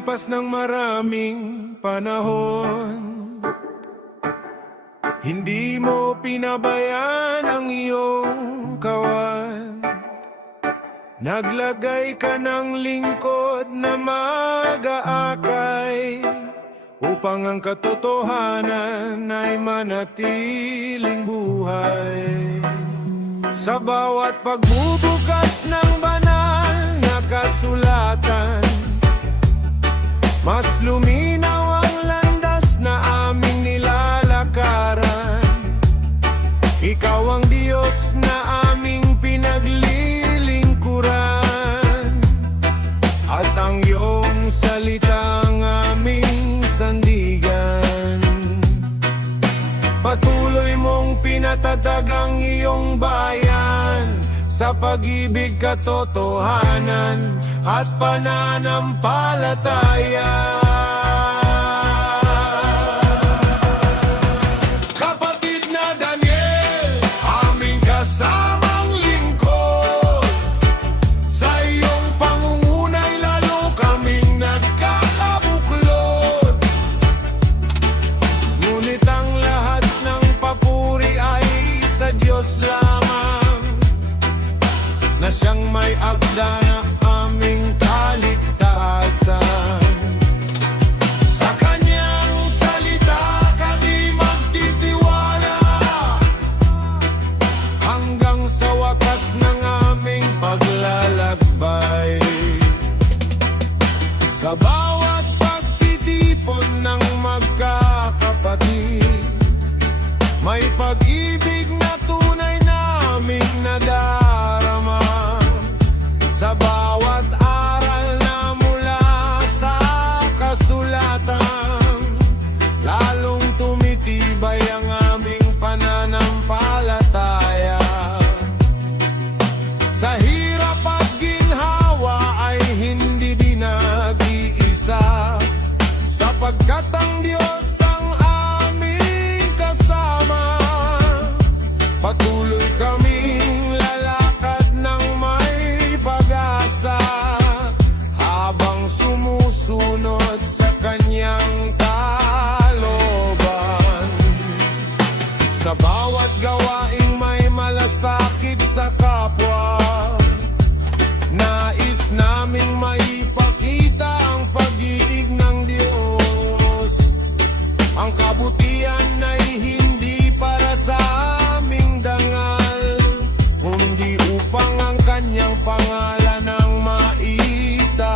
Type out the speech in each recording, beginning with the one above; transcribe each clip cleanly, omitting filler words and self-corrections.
Lumipas ng maraming panahon, hindi mo pinabayaan ang iyong kawan. Naglagay ka ng lingkod na mag-aakay upang ang katotohanan ay manatiling buhay. Sa bawat pagbubukas ng banal na kasulatan, mas luminaw ang landas na aming nilalakaran. Ikaw ang Diyos na aming pinaglilingkuran, at ang iyong salita ang aming sandigan. Patuloy mong pinatatag ang iyong bayan sa pag-ibig, katotohanan at pananampalataya. Kapatid na Daniel, aming kasamang lingkod, sa iyong pangungunay lalo kaming nagkakabuklod. Ngunit ang lahat ng papuri ay sa Diyos lamang, na siyang may akda na aming kaligtasan. Sa kanyang salita kami magtitiwala, hanggang sa wakas ng aming paglalakbay. Sa bawat pagtitipon ng magkakapatid, may pag-ibig na tunay naming nadarama. Sa bawat aral na mula sa kasulatan, lalong tumitibay ang aming pananampalataya. Sa hirap at ginhawa ay hindi din nag-iisa, sapagkat ang Diyos ang aming kasama. Patuloy kaming lalakad ng may pag-asa, habang sumusunod sa kanyang kalooban. Sa bawat gawaing may malasakit sa kapwa, nais naming maipakita ang pag-ibig ng Diyos. Ang kabutihan ay hindi para sa aming dangal, kundi upang ang kanyang pangalan ang maitas.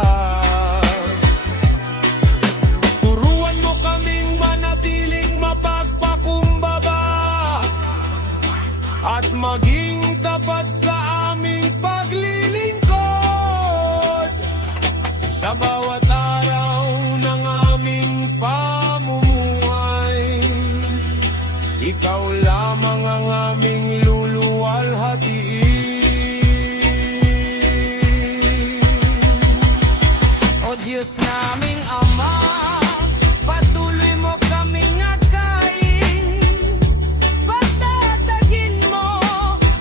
Turuan mo kaming manatiling mapagpakumbaba at maging tapat sa aming paglilingkod. Sa bawat araw ng aming pamumuhay, ikaw lamang ang aming luluwalhatiin. O Diyos naming Ama, patuloy mo kaming akayin, patatagin mo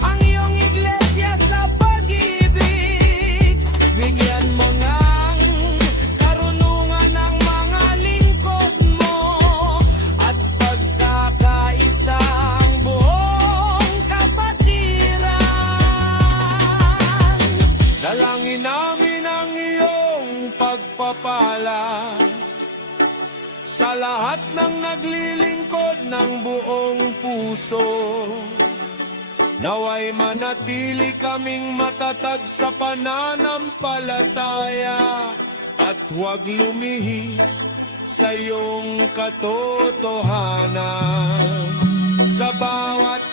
ang iyong iglesia sa pag-ibig. Bigyan mo ng karunungan ng mga lingkod mo, at pagkakaisa ang buong kapatiran. Dalangin namin ang iyong pagpapala sa lahat ng naglilingkod ng buong puso. Naway manatili kaming matatag sa pananampalataya, at huwag lumihis sa iyong katotohanan. Sa bawat